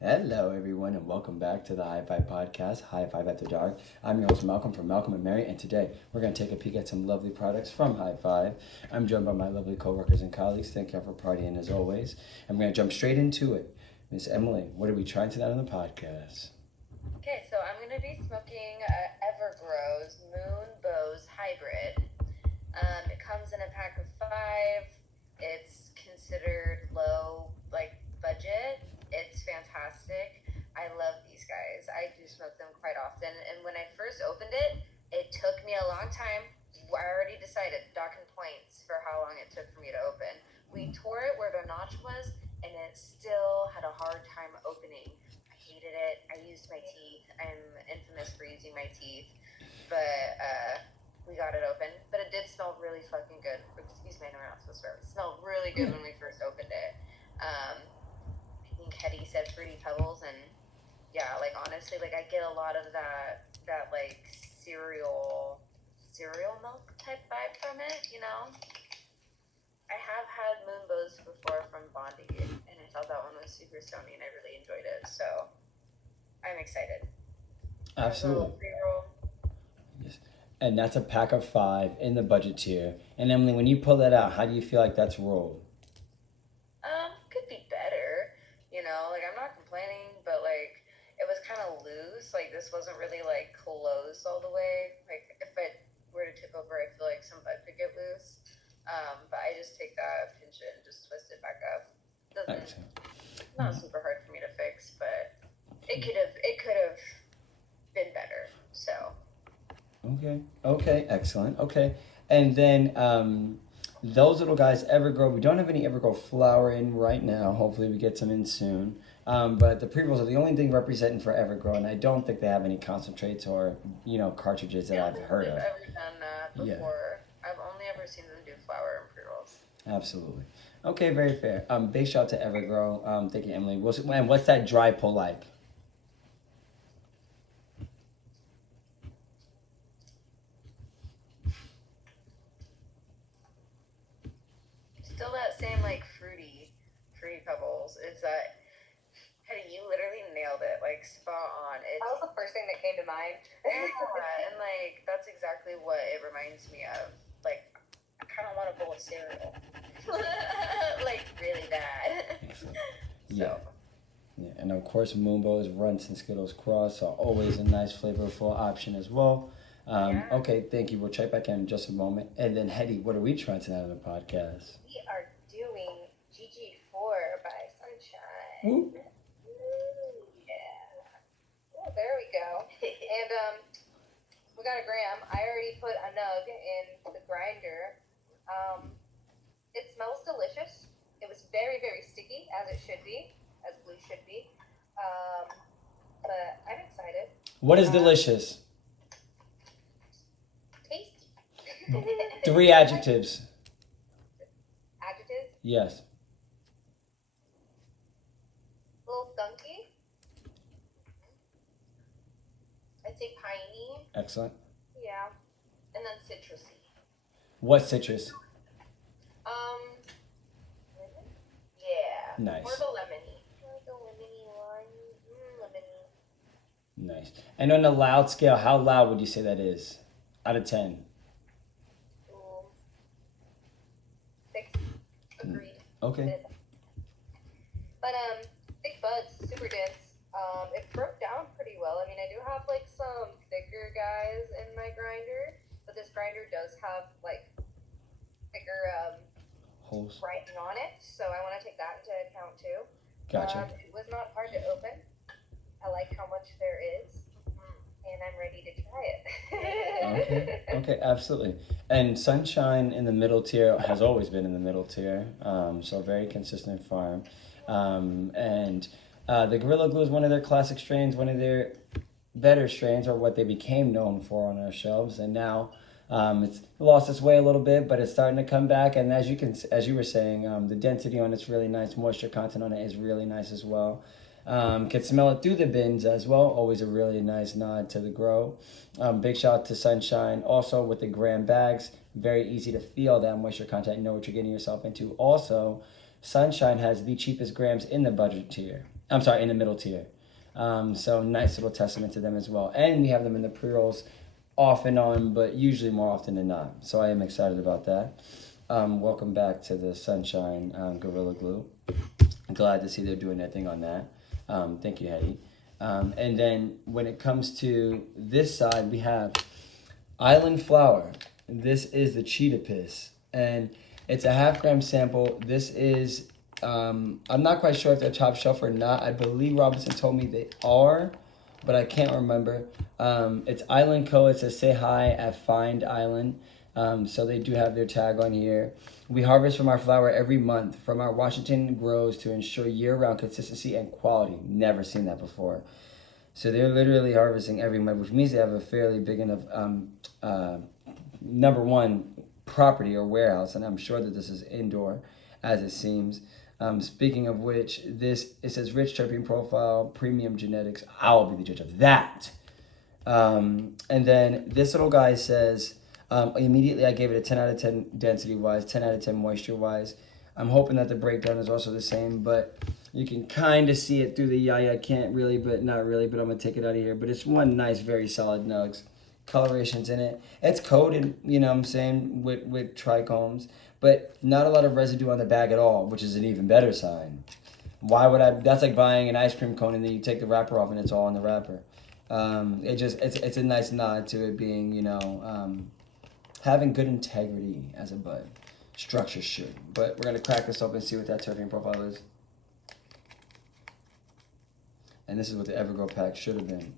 Hello, everyone, and welcome back to the HIGH-5 podcast, HIGH-5 After Dark. I'm your host, Malcolm from Malcolm&Mary, and today we're going to take a peek at some lovely products from HIGH-5. I'm joined by my lovely coworkers and colleagues. Thank you for partying as always. I'm going to jump straight into it. Miss Emily, what are we trying tonight on the podcast? Okay, so I'm going to be smoking Evergrow's Moonbowz Hybrid. It comes in a pack of 5. It's considered low, budget. It's fantastic. I love these guys. I do smoke them quite often. And when I first opened it, it took me a long time. I already decided, docking points for how long it took for me to open. We tore it where the notch was, and it still had a hard time opening. I hated it. I used my teeth. I'm infamous for using my teeth. But we got it open. But it did smell really fucking good. Excuse me, I know we're not supposed to swear. It smelled really good when we first opened it. I think Hetty said Fruity Pebbles, and yeah, honestly, I get a lot of that cereal milk type vibe from it. I have had Moonbowz before from Bondi, and I thought that one was super stony, and I really enjoyed it, so I'm excited. Absolutely. Pre-roll. Yes. And that's a pack of 5 in the budget tier. And Emily, when you pull that out, how do you feel like that's rolled? Could be better, I'm not complaining, but it was kind of loose. This wasn't really closed all the way. If it were to tip over, I feel like some bud could get loose. But I just take that, pinch it, and just twist it back up. Not super hard for me to fix, but it could have been better. So. Okay, excellent. Okay, and then those little guys, Evergrow. We don't have any Evergrow flour in right now. Hopefully, we get some in soon. But the pre-rolls are the only thing representing for Evergrow, and I don't think they have any concentrates or cartridges that I've heard of. I've ever done that before. Yeah. I've only ever seen them do flour and pre-rolls. Absolutely. Okay, very fair. Big shout out to Evergrow. Thank you, Emily. And what's that dry pull like? Still that same fruity pebbles. It's that. Hey, you literally nailed it, spot on. That was the first thing that came to mind. Yeah, and that's exactly what it reminds me of. I kind of want a bowl of cereal, really bad. Yeah. Yeah, and of course, Moonbowz, Runts, and Skittles Cross are always a nice, flavorful option as well. Yeah. Okay, thank you. We'll check back in just a moment. And then, Hetty, what are we trying tonight on the podcast? We are doing GG4 by Sunshine. Ooh. Yeah. Oh, there we go. And we got a gram. I already put a nug in the grinder. It smells delicious. It was very, very sticky, as it should be, as glue should be. But I'm excited. What is delicious? Tasty. 3 adjectives. Adjectives? Yes. A little skunky. I'd say piney. Excellent. Yeah. And then citrusy. What citrus? Lemon? Yeah. Nice. Or the lemony. Like a lemony one. Lemony. Nice. And on a loud scale, how loud would you say that is? Out of 10. 6. Agreed. Okay. But thick buds, super dense. It broke down pretty well. I mean, I do have some thicker guys in my grinder, but this grinder does have thicker Holes. writing on it, so I want to take that into account too. Gotcha. It was not hard to open. I like how much there is, and I'm ready to try it. Okay, absolutely. And Sunshine in the middle tier has always been in the middle tier, so very consistent farm. And the Gorilla Glue is one of their classic strains, one of their better strains, or what they became known for on our shelves. And now it's lost its way a little bit, but it's starting to come back. And as you were saying, the density on it's really nice. Moisture content on it is really nice as well. Can smell it through the bins as well. Always a really nice nod to the grow. Big shout out to Sunshine. Also with the gram bags, very easy to feel that moisture content and know what you're getting yourself into. Also, Sunshine has the cheapest grams in the budget tier. I'm sorry, in the middle tier. So nice little testament to them as well. And we have them in the pre-rolls off and on, but usually more often than not. So I am excited about that. Welcome back to the Sunshine Gorilla Glue. I'm glad to see they're doing their thing on that. Thank you, Hetty. And then when it comes to this side, we have Island Flower. This is the Cheeta Piss. And it's a 0.5 gram sample. This is, I'm not quite sure if they're top shelf or not. I believe Robinson told me they are, but I can't remember. It's Island Co. It says say hi at Find Island. So they do have their tag on here. We harvest from our flower every month from our Washington grows to ensure year-round consistency and quality. Never seen that before. So they're literally harvesting every month, which means they have a fairly big enough, number one, property or warehouse. And I'm sure that this is indoor, as it seems. Speaking of which, it says rich terpene profile, premium genetics. I'll be the judge of that. And then this little guy says, immediately I gave it a 10 out of 10 density-wise, 10 out of 10 moisture-wise. I'm hoping that the breakdown is also the same, but you can kind of see it through the yaya. Can't really, but not really, but I'm going to take it out of here. But it's one nice, very solid nugs. Colorations in it. It's coated, you know what I'm saying, with trichomes, but not a lot of residue on the bag at all, which is an even better sign. Why would I? That's like buying an ice cream cone and then you take the wrapper off and it's all in the wrapper. It's a nice nod to it being, you know, having good integrity as a bud. Structure should. But we're going to crack this open and see what that terpene profile is. And this is what the Evergrow pack should have been.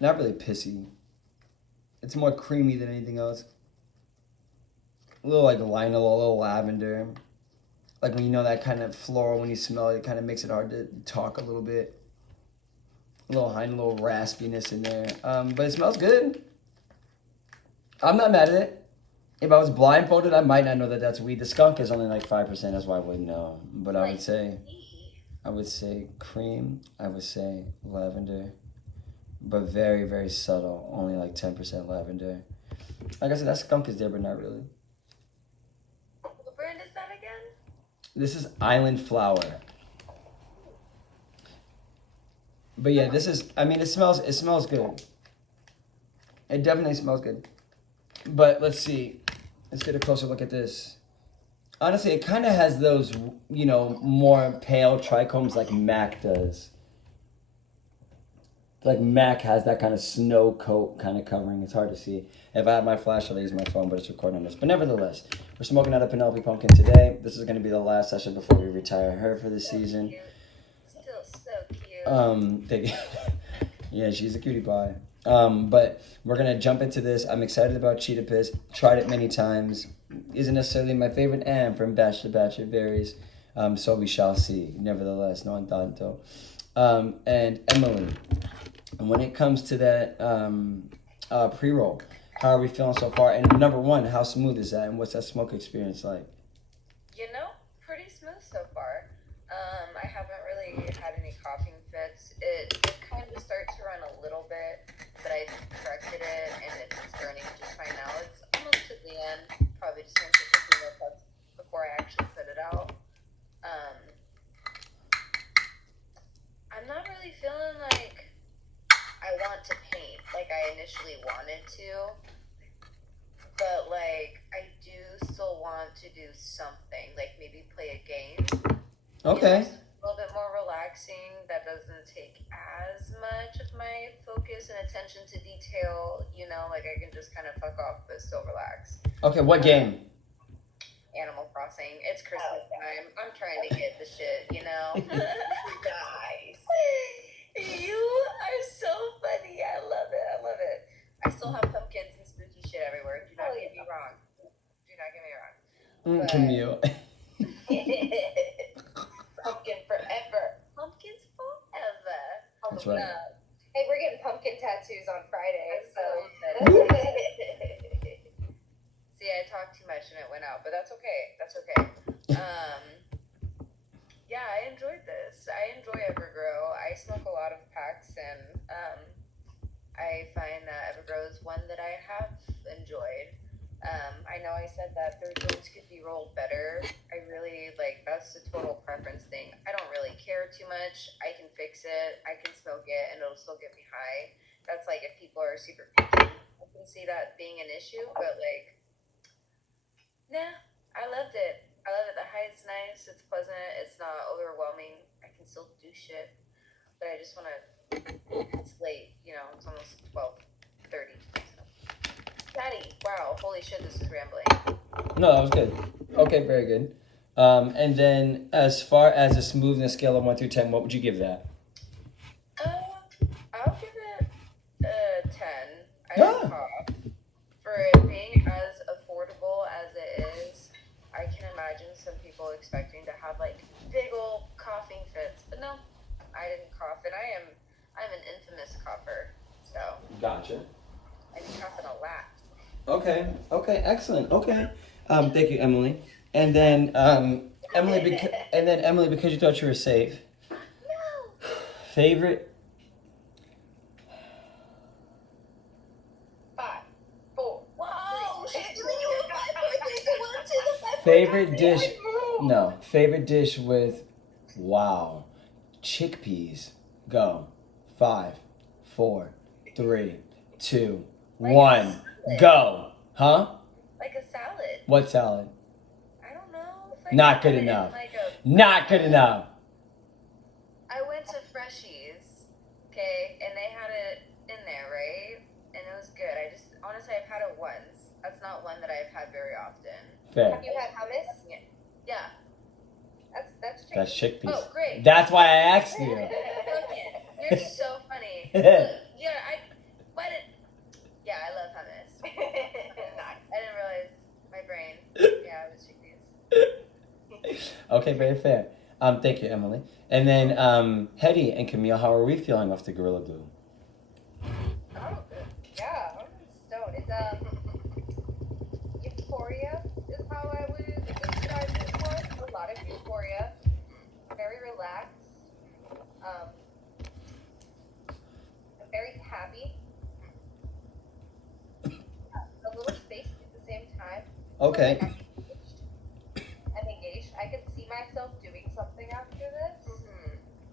Not really pissy. It's more creamy than anything else. A little like linalool, a little lavender. Like when you know that kind of floral, when you smell it, it kind of makes it hard to talk a little bit. A little high, a little raspiness in there. But it smells good. I'm not mad at it. If I was blindfolded, I might not know that that's weed. The skunk is only like 5%, that's why I wouldn't know. But I would say cream. I would say lavender. But very, very subtle. Only like 10% lavender. Like I said, that skunk is there, but not really. What brand is that again? This is Island Flower. But yeah, this is, I mean, it smells good. It definitely smells good. But let's see. Let's get a closer look at this. Honestly, it kind of has those, you know, more pale trichomes like Mac does. Like Mac has that kind of snow coat kind of covering. It's hard to see. If I had my flash, I'd use my phone, but it's recording on this. But nevertheless, we're smoking out a Penelope Pumpkin today. This is going to be the last session before we retire her for the season. Cute. Still so cute. Yeah, she's a cutie pie. But we're going to jump into this. I'm excited about Cheeta Piss. Tried it many times. Isn't necessarily my favorite, and from batch to batch it varies. So we shall see. Nevertheless, no entanto. And Emily, when it comes to that pre-roll, how are we feeling so far? And number one, how smooth is that? And what's that smoke experience like? You know, pretty smooth so far. I haven't really had any coughing fits. It kind of starts to run a little bit, but I corrected it and it's burning just fine now. It's almost to the end. Probably just going to take a few more puffs before I actually put it out. I'm not really feeling like I want to paint like I initially wanted to, but like I do still want to do something, like maybe play a game. Okay. You know, a little bit more relaxing that doesn't take as much of my focus and attention to detail, you know, like I can just kind of fuck off but still relax. Okay, what game? Animal Crossing. It's Christmas time. I'm trying to get the shit, you know? Guys. You are so funny. I love it. I love it. I still have pumpkins and spooky shit everywhere. Do not get me wrong. Do not get me wrong. Camille. Pumpkin forever. Pumpkins forever. That's right. Hey, we're getting pumpkin tattoos on Friday, so. See, I talked too much and it went out, but that's okay. That's okay. Yeah, I enjoyed this. I enjoy Evergrow. I smoke a lot of packs, and I find that Evergrow is one that I have enjoyed. I know I said that their joints could be rolled better. I really like that's a total preference thing. I don't really care too much. I can fix it. I can smoke it, and it'll still get me high. That's like if people are super picky, I can see that being an issue. But like, nah, I loved it. I love it. The height's nice. It's pleasant. It's not overwhelming. I can still do shit, but I just want to. It's late. You know, it's almost 12:30. Patty, wow, holy shit, this is rambling. No, that was good. Okay, very good. And then as far as a smoothness scale of 1 through 10, what would you give that? I'll give it a 10. I didn't cough. For it being as affordable as it is, I can imagine some people expecting to have like big old coughing fits, but no, I didn't cough, and I'm an infamous cougher, so. Gotcha. I be coughing a lot. Okay, excellent. Okay. Thank you, Emily. And then Emily, because you thought you were safe. No. Favorite 5, 4. Whoa! favorite dish? No, favorite dish with wow, chickpeas. Go. 5, 4, 3, 2, 1. Go. Huh? Like a salad. What salad? I don't know. If I Not got good it in enough. like Not good enough. I went to Freshies, okay, and they had it in there, right? And it was good. I just honestly I've had it once. That's not one that I've had very often. Fair. Have you had hummus? Yeah. That's chicken. That's chickpeas. Oh, great. That's why I asked you. You're so funny. Yeah, I love hummus. I didn't realize my brain. Yeah, it was chickpeas. Okay, very fair. Thank you, Emily. And then Hetty and Camille, how are we feeling off the Gorilla Glue? Oh, yeah, I'm stoned. It's euphoria is how I would describe this one. A lot of euphoria. Very relaxed. I'm very happy. A little spacey at the same time. Okay. I'm engaged. I could see myself doing something after this.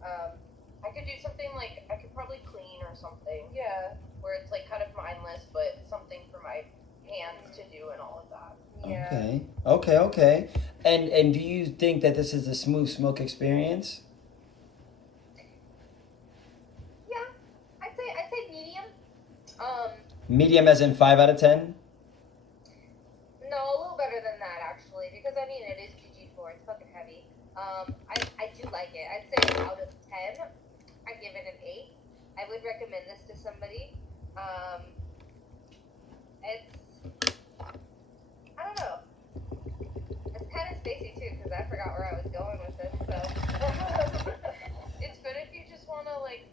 I could do something like, I could probably clean or something. Yeah. Where it's like kind of mindless, but something for my hands to do and all of that. Yeah. Okay. And do you think that this is a smooth smoke experience? Yeah. I'd say medium. Medium as in 5 out of 10? No, a little better than that actually, because I mean it is GG4. It's fucking heavy. I do like it. I'd say out of 10, I'd give it an 8. I would recommend this to somebody. I don't know. It's kind of spacey too, because I forgot where I was going with this. So It's good if you just want to like,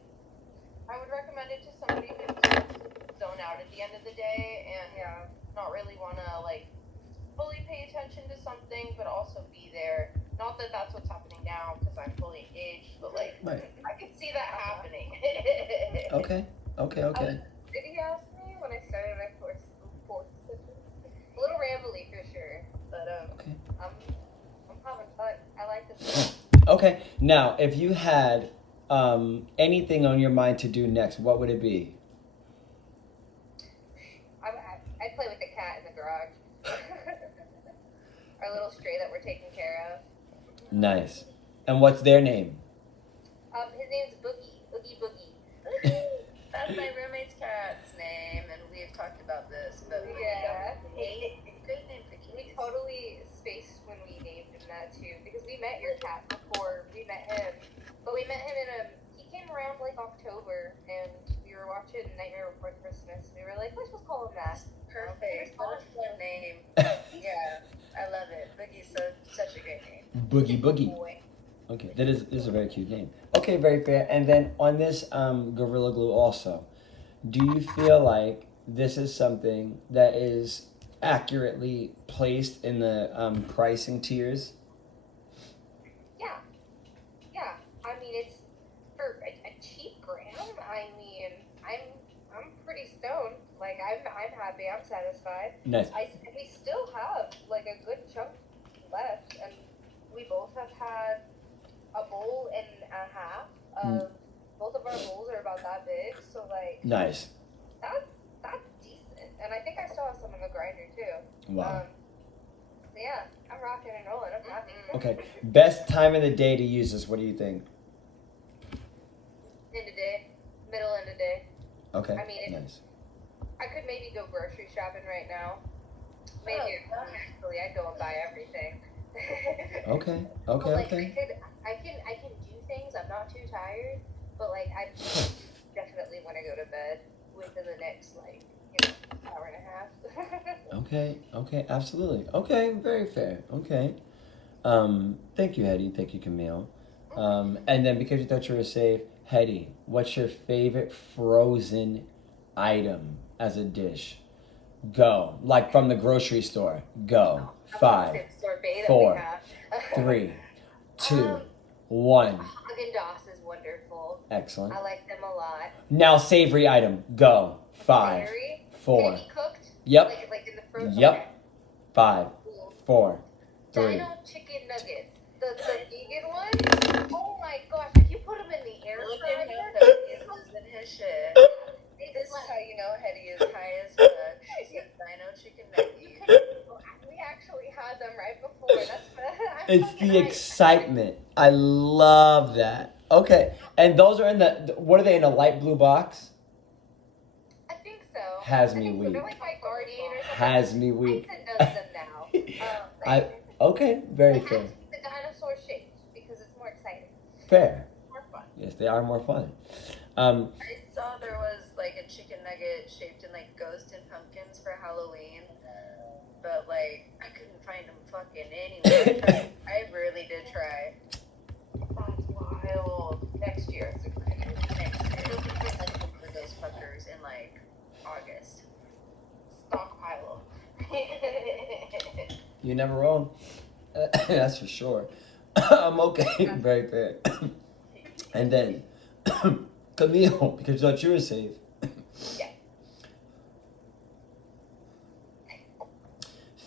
I would recommend it to somebody who just wants to zone out at the end of the day and not really want to like fully pay attention to something, but also be there. Not that that's what's happening now because I'm fully engaged, but like Right. I could see that happening. Okay. did he ask me when I started my fourth session? A little rambly for sure, but Okay. I'm having fun. I like this. Okay. Now, if you had anything on your mind to do next, what would it be? I'd play with the cat in the garage. Our little stray that we're taking care of. Nice. And what's their name? His name's Boogie. Boogie. That's my roommate's cat's name, and we've talked about this, but Yeah. Great name for We kitties. totally spaced when we named him that too, because we met your cat before we met him. But we met him he came around like October, and we were watching Nightmare Before Christmas. We were like, let's just call him that. Perfect. What a fun name. Yeah, I love it. Boogie's such a great name. Boogie. Boy. Okay, that is a very cute name. Okay, very fair. And then on this Gorilla Glue also, do you feel like this is something that is accurately placed in the pricing tiers? Yeah. I mean, it's for a cheap gram. I mean, I'm pretty stoned. Like I'm happy. I'm satisfied. Nice. We still have like a good chunk left, and we both have had a bowl and a half of both of our bowls are about that big, so like Nice. that's decent. And I think I still have some in the grinder too. Wow. So yeah, I'm rocking and rolling. I'm happy. Okay. Best time of the day to use this. What do you think? End of day, middle end of day. Okay. I mean, nice. I could maybe go grocery shopping right now. Maybe actually I'd go and buy everything. Okay. But, like, Okay. I can do things. I'm not too tired, but like I definitely want to go to bed within the next hour and a half. Okay. Absolutely. Okay. Very fair. Okay. Thank you, Hetty. Thank you, Camille. And then because you thought you were safe, Hetty, what's your favorite frozen item as a dish? Go. Like from the grocery store. Go. 5, 4, 3, 2, 1. Haagen-Dazs is wonderful. Excellent. I like them a lot. Now savory item. Go. 5, Savory? 4. Can it be cooked? Yep. Like in the frozen? Yep. Okay. 5, Cool. 4, 3. Dino chicken nuggets. The vegan one? Oh my gosh, if you put them in the air Look fryer. at how Hetty is losing his shit. This is how you know Hetty is high as fuck. She said dino chicken nuggets. We actually had them right before. That's It's the excitement. I love that. Okay. And those are in what are they, in a light blue box? I think so. Has I me think so. weak. They're like my Guardian or something. Has me weak. Tyson does them now. Okay, very They have fair. to be the dinosaur shaped because it's more exciting. Fair. More fun. Yes, they are more fun. I saw there was like a chicken nugget shaped in like ghosts and pumpkins for Halloween, but like I couldn't find them fucking anywhere. I really did try. That's wild. Next year. Next year, looking for those fuckers in like August. Stockpile. You're never wrong. That's for sure. I'm okay. Very fair. And then, Camille, because you thought you were safe. Yeah.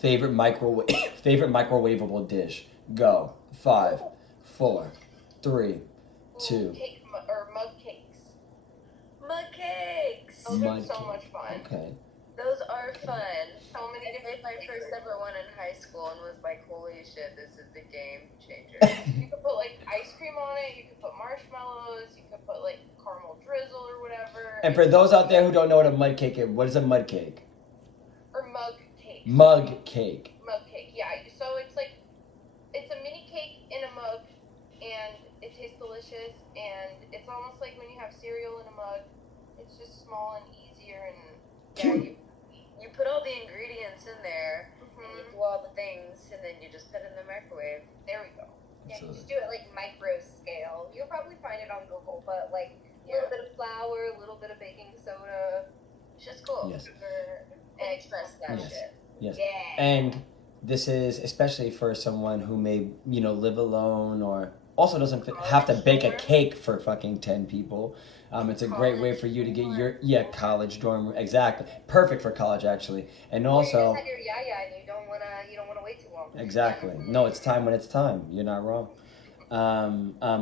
Favorite microwavable dish. Go. 5, 4, 3, 2. Cake or mug cakes. Mug cakes. Those Mud are so cake. much fun. Okay. Those are fun. So many I different made my flavors. first ever one in high school and was like, holy shit, this is the game changer. You could put like ice cream on it. You could put marshmallows. You could put like caramel drizzle or whatever. And for those out there who don't know what a mud cake is, what is a mud cake? Or mug cake. Mug cake. Mug cake. Yeah. So it's like it's a mini cake in a mug, and it tastes delicious. And it's almost like when you have cereal in a mug. It's just small and easier and Yeah, you put all the ingredients in there, and you Mhm. do all the things, and then you just put it in the microwave. There we go. Yeah, you just do it like micro scale. You'll probably find it on Google, but like a little bit of flour, a little bit of baking soda, It's just cool. Yes. sugar, And I trust that Yes. shit. Yes. Yeah. And this is especially for someone who may, live alone or also doesn't have to bake a cake for fucking 10 people. It's a great way for you to get your college dorm, exactly. Perfect for college, actually. And Or also, you just have your yaya and you don't wanna wait too long. exactly. No, it's time when it's time. You're not wrong.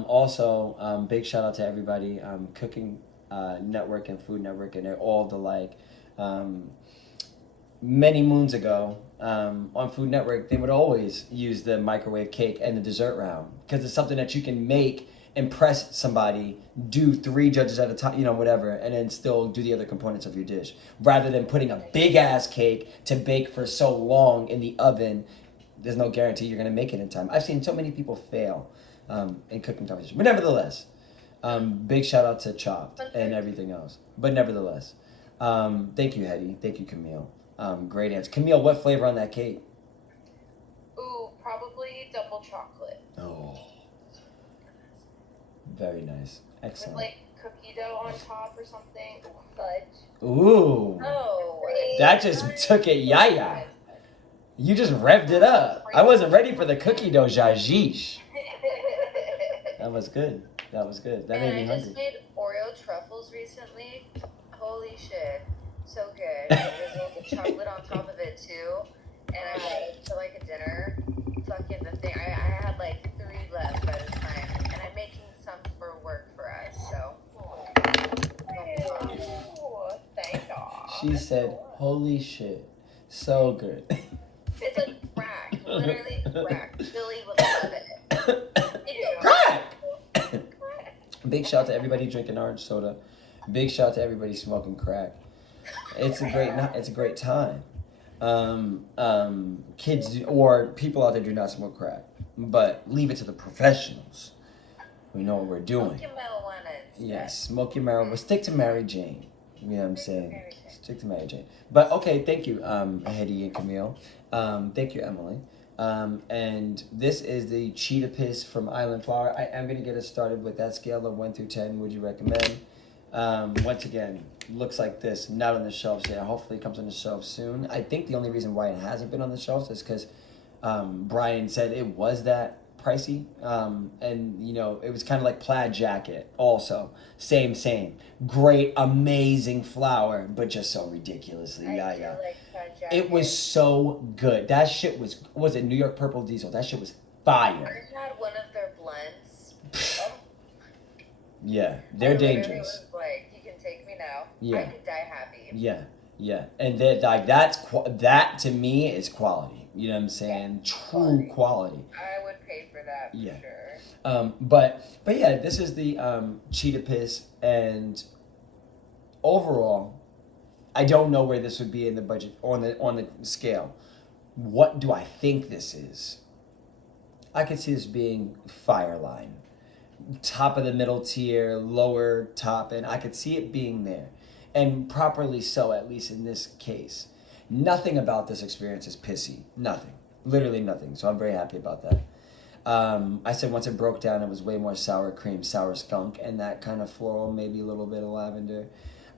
Also, big shout out to everybody, Cooking Network and Food Network, and they're all the like. Many moons ago, on Food Network, they would always use the microwave cake and the dessert round because it's something that you can make, impress somebody, do 3 judges at a time, whatever, and then still do the other components of your dish, rather than putting a big ass cake to bake for so long in the oven. There's no guarantee you're gonna make it in time. I've seen so many people fail in cooking competitions, but nevertheless, big shout out to Chopped and everything else. But nevertheless, thank you, Hetty. Thank you, Camille. Great answer. Camille, what flavor on that cake? Ooh, probably double chocolate. Oh, very nice. With Excellent. like cookie dough on top or something. Fudge. Ooh, Oh, that just took it yaya. You just revved it up. I wasn't ready for the cookie dough, jajish. That was good. That was good. That and made me I just hungry. made Oreo truffles recently. Holy shit. So good. And there's a little chocolate on top of it too. And I made it to like a dinner. Fucking the thing. I had like 3 left by this time. And I'm making some for work for us. So. Thank God. She said, "Holy shit, so good." It's like crack. Literally crack. Billy would love it. Crack! Big shout out to everybody drinking orange soda. Big shout out to everybody smoking crack. It's a great time. Kids or people out there do not smoke crack, but leave it to the professionals. We know what we're doing. Smoke your marijuana. Yes, smoke your marijuana. Stick to Mary Jane. You know what I'm saying? Stick to Mary Jane. But okay, thank you, Hedy and Camille. Thank you, Emily. And this is the Cheeta Piss from Island Flower. I am going to get us started with that scale of 1 through 10. Would you recommend? Once again, looks like this. Not on the shelves yet. Hopefully it comes on the shelves soon. I think the only reason why it hasn't been on the shelves is because Brian said it was that pricey. And, you know, it was kind of like plaid jacket also. Same. Great, amazing flower, but just so ridiculously yaya. It was so good. That shit was it New York Purple Diesel? That shit was fire. I had one of their blends. Yeah, they're dangerous. Was like, you can take me now. Yeah. I could die happy. Yeah, and that to me is quality. You know what I'm saying? True quality. I would pay for that for sure. But yeah, this is the Cheeta Piss, and overall, I don't know where this would be in the budget on the scale. What do I think this is? I could see this being Fireline. Top of the middle tier, lower top, and I could see it being there. And properly so, at least in this case. Nothing about this experience is pissy. Nothing. Literally nothing. So I'm very happy about that. I said once it broke down, it was way more sour cream, sour skunk, and that kind of floral, maybe a little bit of lavender.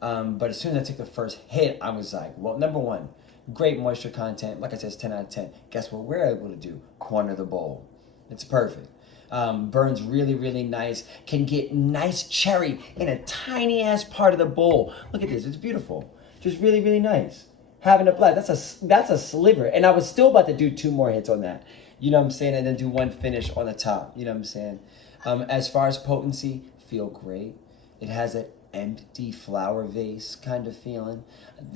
But as soon as I took the first hit, I was like, well, number one, great moisture content. Like I said, it's 10 out of 10. Guess what we're able to do? Corner the bowl. It's perfect. Burns really nice. Can get nice cherry in a tiny ass part of the bowl. Look at this. It's beautiful. Just really nice. Having a blast. That's a sliver. And I was still about to do 2 more hits on that. You know what I'm saying? And then do 1 finish on the top. You know what I'm saying? As far as potency, feel great. It has an empty flower vase kind of feeling.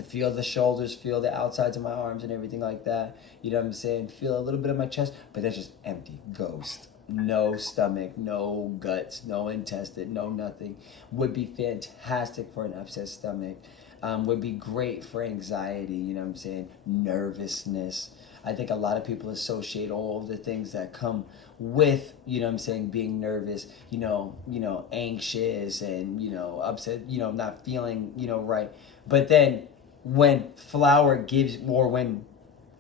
Feel the shoulders, feel the outsides of my arms and everything like that. You know what I'm saying? Feel a little bit of my chest, but that's just empty. Ghost. No stomach, no guts, no intestine, no nothing. Would be fantastic for an upset stomach. Would be great for anxiety, you know what I'm saying? Nervousness. I think a lot of people associate all of the things that come with, you know what I'm saying, being nervous, you know, anxious and, you know, upset, you know, not feeling, you know, right. But then when flower gives, or when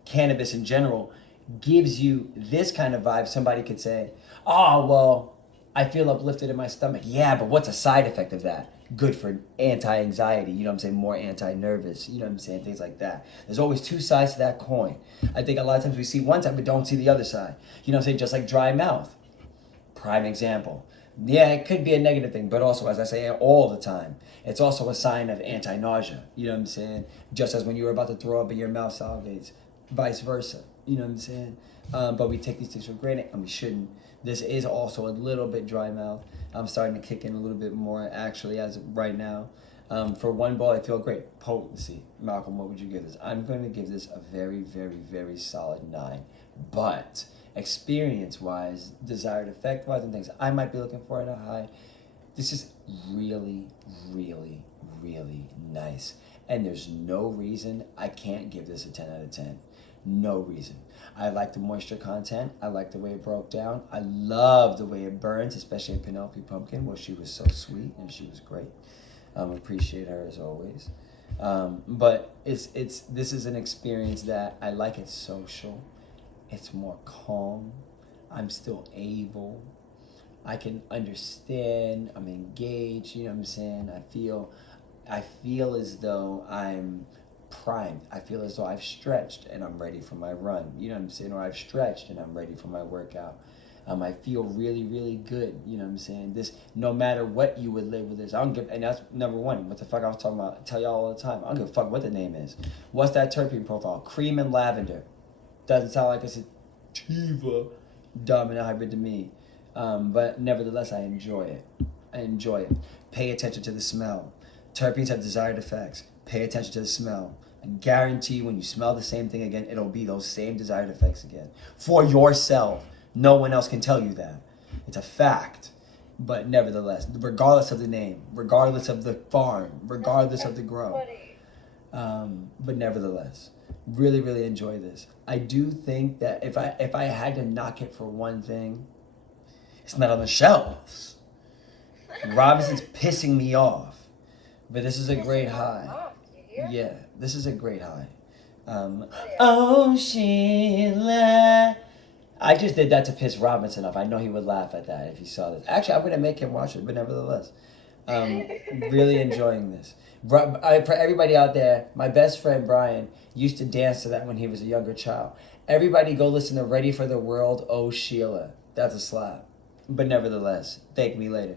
cannabis in general gives you this kind of vibe, somebody could say, oh, well, I feel uplifted in my stomach. Yeah, but what's a side effect of that? Good for anti-anxiety, you know what I'm saying, more anti-nervous, you know what I'm saying, things like that. There's always 2 sides to that coin. I think a lot of times we see one side but don't see the other side. You know what I'm saying, just like dry mouth. Prime example. Yeah, it could be a negative thing, but also, as I say all the time, it's also a sign of anti-nausea, you know what I'm saying? Just as when you're about to throw up and your mouth salivates, vice versa, you know what I'm saying? But we take these things for granted, and we shouldn't. This is also a little bit dry mouth. I'm starting to kick in a little bit more, actually, as of right now. For 1 ball, I feel great. Potency. Malcolm, what would you give this? I'm going to give this a very solid 9. But experience-wise, desired effect-wise, and things I might be looking for in a high, this is really nice. And there's no reason I can't give this a 10 out of 10. No reason. I like the moisture content. I like the way it broke down. I love the way it burns, especially in Penelope Pumpkin. Well, she was so sweet and she was great. Appreciate her as always. But this is an experience that I like. It's social. It's more calm. I'm still able. I can understand. I'm engaged. You know what I'm saying? I feel as though I'm primed. I feel as though I've stretched and I'm ready for my run. You know what I'm saying? Or I've stretched and I'm ready for my workout. I feel really, really good. You know what I'm saying? This, no matter what you would label this, I don't give, and that's number one. What the fuck I was talking about? I tell y'all all the time. I don't give a fuck what the name is. What's that terpene profile? Cream and lavender. Doesn't sound like it's a sativa dominant hybrid to me. But nevertheless, I enjoy it. I enjoy it. Pay attention to the smell. Terpenes have desired effects. Pay attention to the smell. I guarantee when you smell the same thing again, it'll be those same desired effects again. For yourself. No one else can tell you that. It's a fact. But nevertheless, regardless of the name, regardless of the farm, regardless of the grow. But nevertheless, really, really enjoy this. I do think that if I had to knock it for one thing, it's not on the shelves. Robinson's pissing me off. But this is a great high. Yeah, this is a great high. Oh, Sheila. I just did that to piss Robinson off. I know he would laugh at that if he saw this. Actually, I'm going to make him watch it, but nevertheless. Really enjoying this. For everybody out there, my best friend Brian used to dance to that when he was a younger child. Everybody go listen to Ready for the World, Oh Sheila. That's a slap. But nevertheless, thank me later.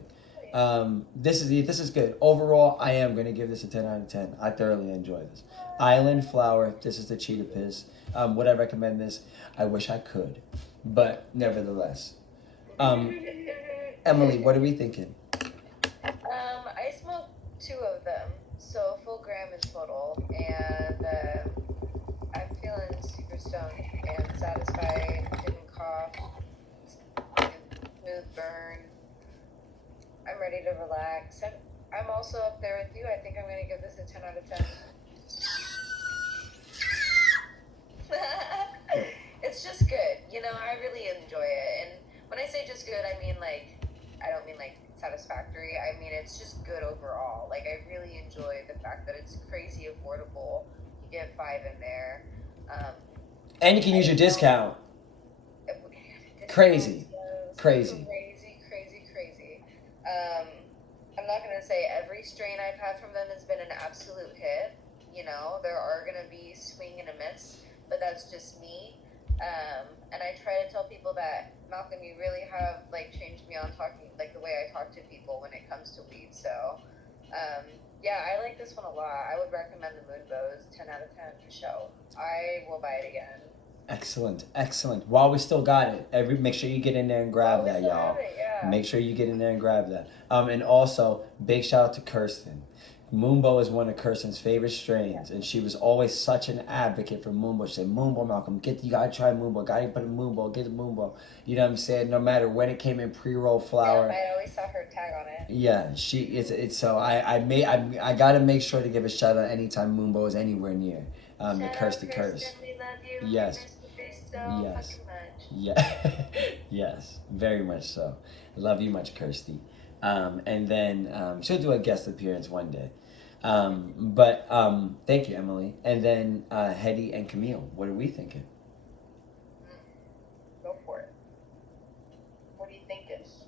This is good. Overall, I am going to give this a 10 out of 10. I thoroughly enjoy this. Island Flower, this is the Cheeta Piss. Would I recommend this? I wish I could. But nevertheless. Emily, what are we thinking? I smoked 2 of them, so a full gram in total, and I'm feeling super stoned and satisfied, didn't cough, smooth burn. I'm ready to relax. I'm also up there with you. I think I'm going to give this a 10 out of 10. It's just good. You know, I really enjoy it. And when I say just good, I mean I don't mean satisfactory. I mean it's just good overall. Like I really enjoy the fact that it's crazy affordable. You get 5 in there. And you can use your discount. Crazy. Crazy. I'm not going to say every strain I've had from them has been an absolute hit. You know, there are going to be swing and a miss, but that's just me. And I try to tell people that, Malcolm, you really have changed me on talking, the way I talk to people when it comes to weed. So, yeah, I like this one a lot. I would recommend the Moonbowz 10 out of 10 for show. I will buy it again. Excellent, excellent. While we still got it, make sure you get in there and grab that, y'all. Make sure you get in there and grab that. And also, big shout out to Kirsten. Moonbowz is one of Kirsten's favorite strains, and she was always such an advocate for Moonbowz. She said, Moonbowz, Malcolm, you gotta try Moonbowz. Gotta put a Moonbowz, get a Moonbowz. You know what I'm saying? No matter when it came in pre-roll flower. Yeah, I always saw her tag on it. Yeah, it's so I gotta make sure to give a shout out anytime Moonbowz is anywhere near. The Kirsten. We love you. Yes. We miss you so Yes. fucking much. Yeah. Yes, very much so. Love you much, Kirsty. And then she'll do a guest appearance one day. But thank you, Emily. And then Hetty and Camille, what are we thinking? Go for it. What do you think is?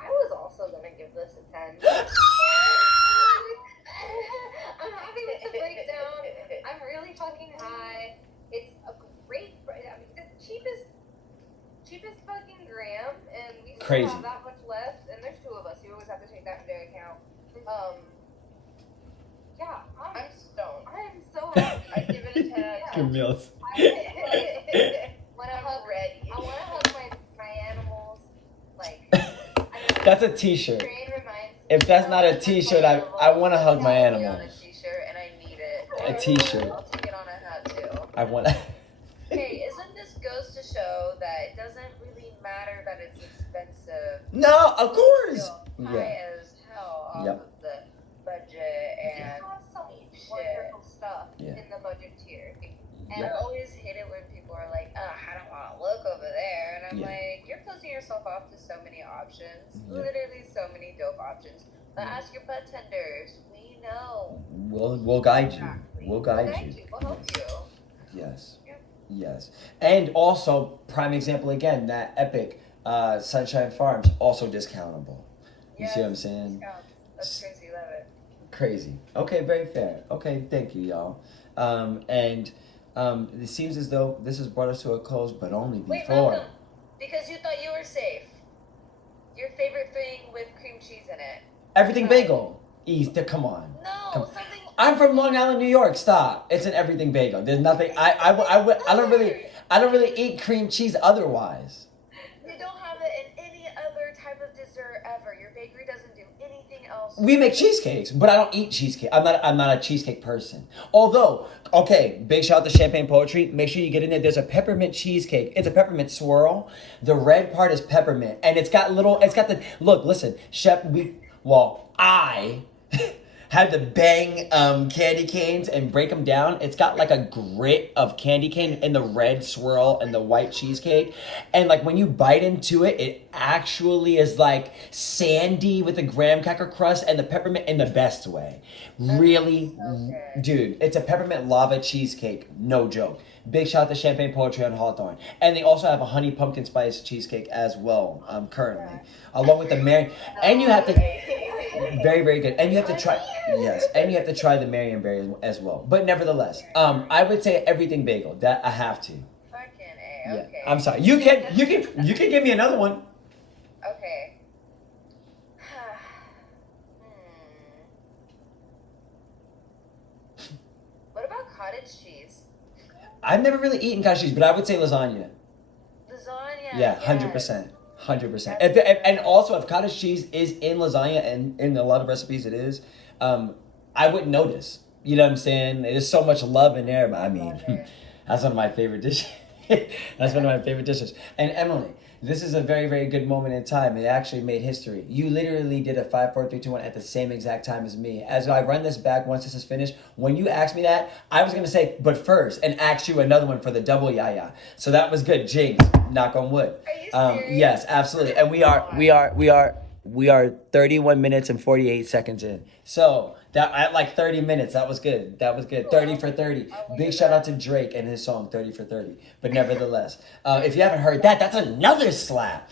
I was also gonna give this a 10. I'm having this breakdown. I'm really fucking high. It's a great. I mean, the cheapest fucking gram, and we still Crazy. have that much left. And there's 2 of us. You always have to take that into account. Yeah, I'm stoned. I'm so happy. I give it a 10 out of 10. Camille's. I want to I'm hug. ready. I want to hug my animals. That's a t-shirt. Strain reminds me If that's of not a my t-shirt, animals. I want to hug my On a animals. t-shirt, and I need it. A t-shirt. I'll take it on a hat too. I want. Hey, isn't this goes to show that it doesn't really matter that it's expensive? No, of course. Still high Yeah. as hell off Yep. of the budget You and have some shit. wonderful stuff Yeah. in the budget tier. And I always hate it when people are like, oh, I don't want to look over there. And I'm Yeah. like, you're closing yourself off to so many options. Yeah. Literally so many dope options. But ask your bud tenders. We know. We'll guide you. We'll guide you. We'll help you. Yes. Yeah. Yes. And also, prime example again, that epic Sunshine Farms, also discountable. You see what I'm saying? Discount. That's crazy. Love it. Crazy. Okay, very fair. Okay, thank you, y'all. And it seems as though this has brought us to a close, but only Wait, before. Malcolm. Because you thought you were safe. Your favorite thing with cream cheese in it. Everything bagel. Easter, come on. No, Come. something. I'm from Long Island, New York. Stop. It's an everything bagel. There's nothing. I don't really eat cream cheese otherwise. You don't have it in any other type of dessert ever. Your bakery doesn't do anything else. We make cheesecakes, but I don't eat cheesecake. I'm not a cheesecake person. Although, okay, big shout out to Champagne Poetry. Make sure you get in there. There's a peppermint cheesecake. It's a peppermint swirl. The red part is peppermint, and it's got the look. Listen, I had to bang candy canes and break them down. It's got like a grit of candy cane in the red swirl and the white cheesecake. And like when you bite into it, it actually is like sandy with a graham cracker crust and the peppermint in the best way. Really, dude, it's a peppermint lava cheesecake. No joke. Big shout out to Champagne Poetry on Hawthorne. And they also have a honey pumpkin spice cheesecake as well, currently. Along with the Mary. And you have to, very, very good. And you have to try, yes. And you have to try the Marionberry as well. But nevertheless, I would say everything bagel. That I have to. Fucking A, okay. Yeah. I'm sorry. You can give me another one. Okay. What about cottage cheese? I've never really eaten cottage cheese, but I would say lasagna. Lasagna. Yeah, 100%. 100%. And also, if cottage cheese is in lasagna, and in a lot of recipes it is, I wouldn't notice. You know what I'm saying? There's so much love in there, but I mean, that's one of my favorite dishes. That's one of my favorite dishes. And Emily, this is a very, very good moment in time. It actually made history. You literally did a 5, 4, 3, 2, 1 at the same exact time as me. As I run this back once this is finished, when you asked me that, I was going to say, but first, and ask you another one for the double yaya. So that was good. Jinx, knock on wood. Are you serious? Yes, absolutely. And we are 31 minutes and 48 seconds in. So that at like 30 minutes, that was good. That was good. 30 for 30. Big shout out to Drake and his song 30 for 30. But nevertheless, if you haven't heard that, that's another slap.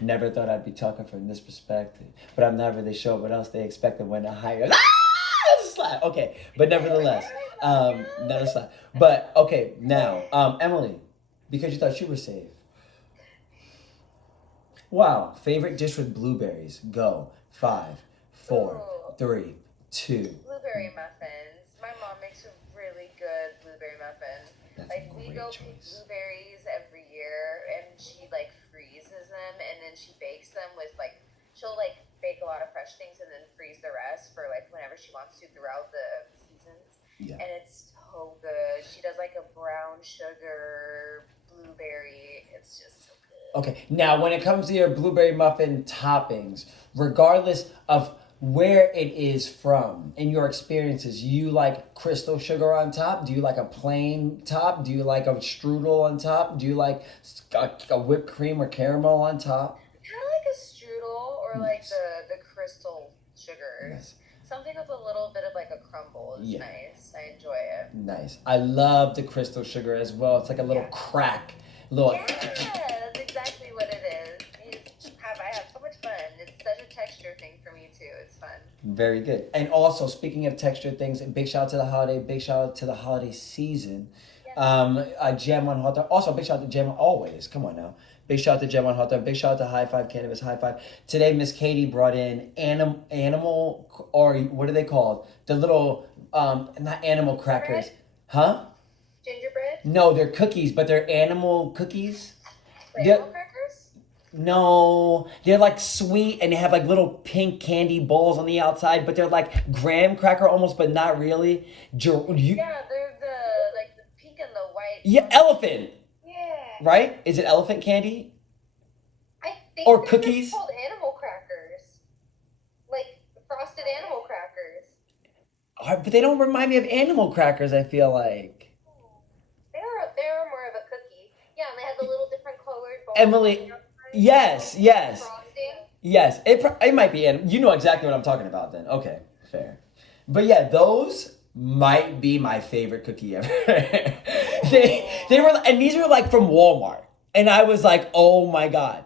Never thought I'd be talking from this perspective, but I'm not really sure what else they expected when I hired. That's a slap. Okay, but nevertheless, another slap. But okay, now, Emily, because you thought you were safe. Wow, favorite dish with blueberries. Go. 5, 4, 3, 2. Blueberry muffins. My mom makes a really good blueberry muffin. That's Like, a we great go pick choice. blueberries every year, and she, like, freezes them, and then she bakes them with, like, she'll, like, bake a lot of fresh things and then freeze the rest for, like, whenever she wants to throughout the seasons. Yeah. And it's so good. She does, like, a brown sugar blueberry. It's just so good. Okay, now when it comes to your blueberry muffin toppings, regardless of where it is from, in your experiences, you like crystal sugar on top? Do you like a plain top? Do you like a strudel on top? Do you like a whipped cream or caramel on top? Kind of like a strudel or like Nice. the crystal sugars. Nice. Something with a little bit of like a crumble is Yeah. nice. I enjoy it. Nice. I love the crystal sugar as well. It's like a little crack. Little. Yeah, that's exactly what it is. I have so much fun. It's such a texture thing for me too. It's fun. Very good. And also, speaking of texture things, big shout out to the holiday, big shout out to the holiday season. Jam on Hawthorne. Also, big shout out to Jam always. Come on now. Big shout out to Jam on Hawthorne. Big shout out to HIGH-5 Cannabis. HIGH-5. Today, Miss Katie brought in animal, or what are they called? The little, not animal crackers. Huh? Gingerbread? No, they're cookies, but they're animal cookies. Animal crackers? No, they're like sweet and they have like little pink candy balls on the outside, but they're like graham cracker almost, but not really. Yeah, they're the pink and the white. Yeah, elephant, Yeah. right? Is it elephant candy? I think Or they're cookies? just called animal crackers. Like frosted animal crackers. But they don't remind me of animal crackers, I feel like. They're more of a cookie. Yeah, and they had the little different colored balls. Emily, on the outside. yes. Frosting. Yes, it might be, and you know exactly what I'm talking about then. Okay, fair. But yeah, those might be my favorite cookie ever. they were, and these were like from Walmart, and I was like, oh my god.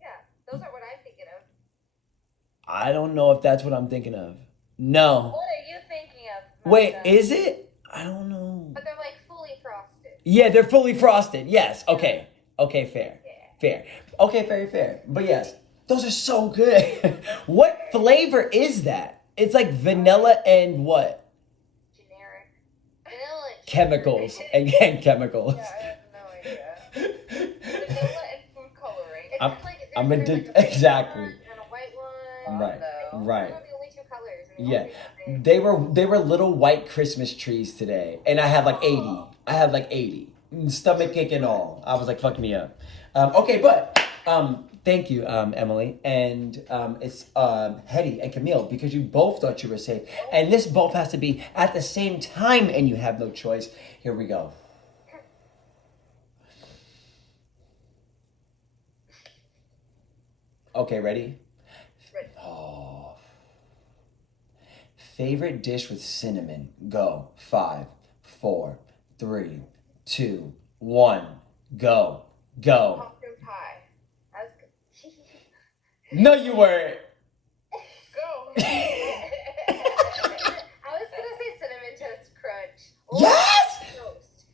Yeah, those are what I'm thinking of. I don't know if that's what I'm thinking of. No. What are you thinking of? Wait, Martha? is it? I don't know. But they're like fully frosted. Yeah, they're fully frosted. Yes. Okay. Okay, fair. Okay, very fair. But yes, those are so good. What flavor is that? It's like vanilla and what? Generic. Vanilla and Chemicals and chemicals. Yeah, I have no idea. Vanilla and food coloring. It's I'm- just like I'm there's addicted- like a pink exactly. one and a white one. Right, Those right. are the only two colors. And they Yeah. all taste the same. They were little white Christmas trees today, and I had like 80. I had like 80, stomach ache and all. I was like, fuck me up. Okay, but thank you, Emily, and it's Hetty and Camille, because you both thought you were safe, and this both has to be at the same time, and you have no choice. Here we go. Okay, ready? Ready. Oh. Favorite dish with cinnamon. Go. 5, 4, 3, 2, 1. Go. Go. Pumpkin pie. That was good. No, you weren't. Go. I was gonna say cinnamon toast crunch. Or Yes! toast.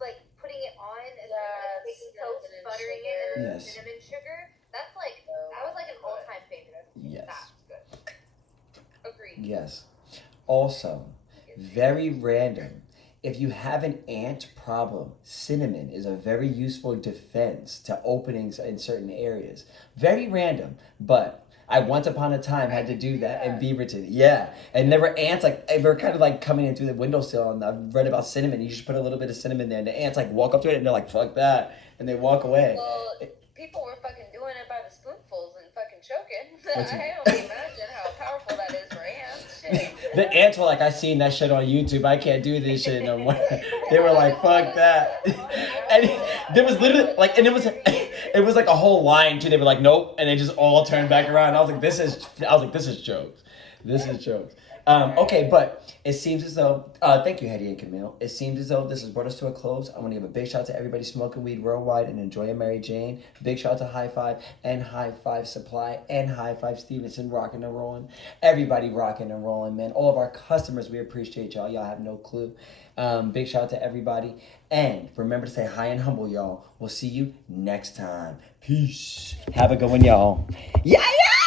Like putting it on and Yes, making toast, cinnamon and buttering sugar. it, and then Yes. cinnamon sugar. That's like that was like an all-time favorite. Yes. That's good. Agreed. Yes. Also, very random. If you have an ant problem, cinnamon is a very useful defense to openings in certain areas. Very random, but I once upon a time had to do that in Beaverton. Yeah, and there were ants like they were kind of like coming in through the windowsill, and I've read about cinnamon. You just put a little bit of cinnamon there, and the ants like walk up to it, and they're like, "Fuck that," and they walk away. Well, people were fucking doing it by the spoonfuls and fucking choking. What's- I don't imagine how powerful that is for ants. Shit. The ants were like, I seen that shit on YouTube. I can't do this shit no more. They were like, fuck that. And there was literally like, and it was like a whole line too. They were like, nope, and they just all turned back around. I was like, this is jokes. This is jokes. Okay, but it seems as though, thank you, Hetty and Camille. It seems as though this has brought us to a close. I want to give a big shout out to everybody smoking weed worldwide and enjoying Mary Jane. Big shout out to HIGH-5 and HIGH-5 Supply and HIGH-5 Stevenson rocking and rolling. Everybody rocking and rolling, man. All of our customers, we appreciate y'all. Y'all have no clue. Big shout out to everybody. And remember to stay high and humble, y'all. We'll see you next time. Peace. Have a good one, y'all. Yeah, yeah!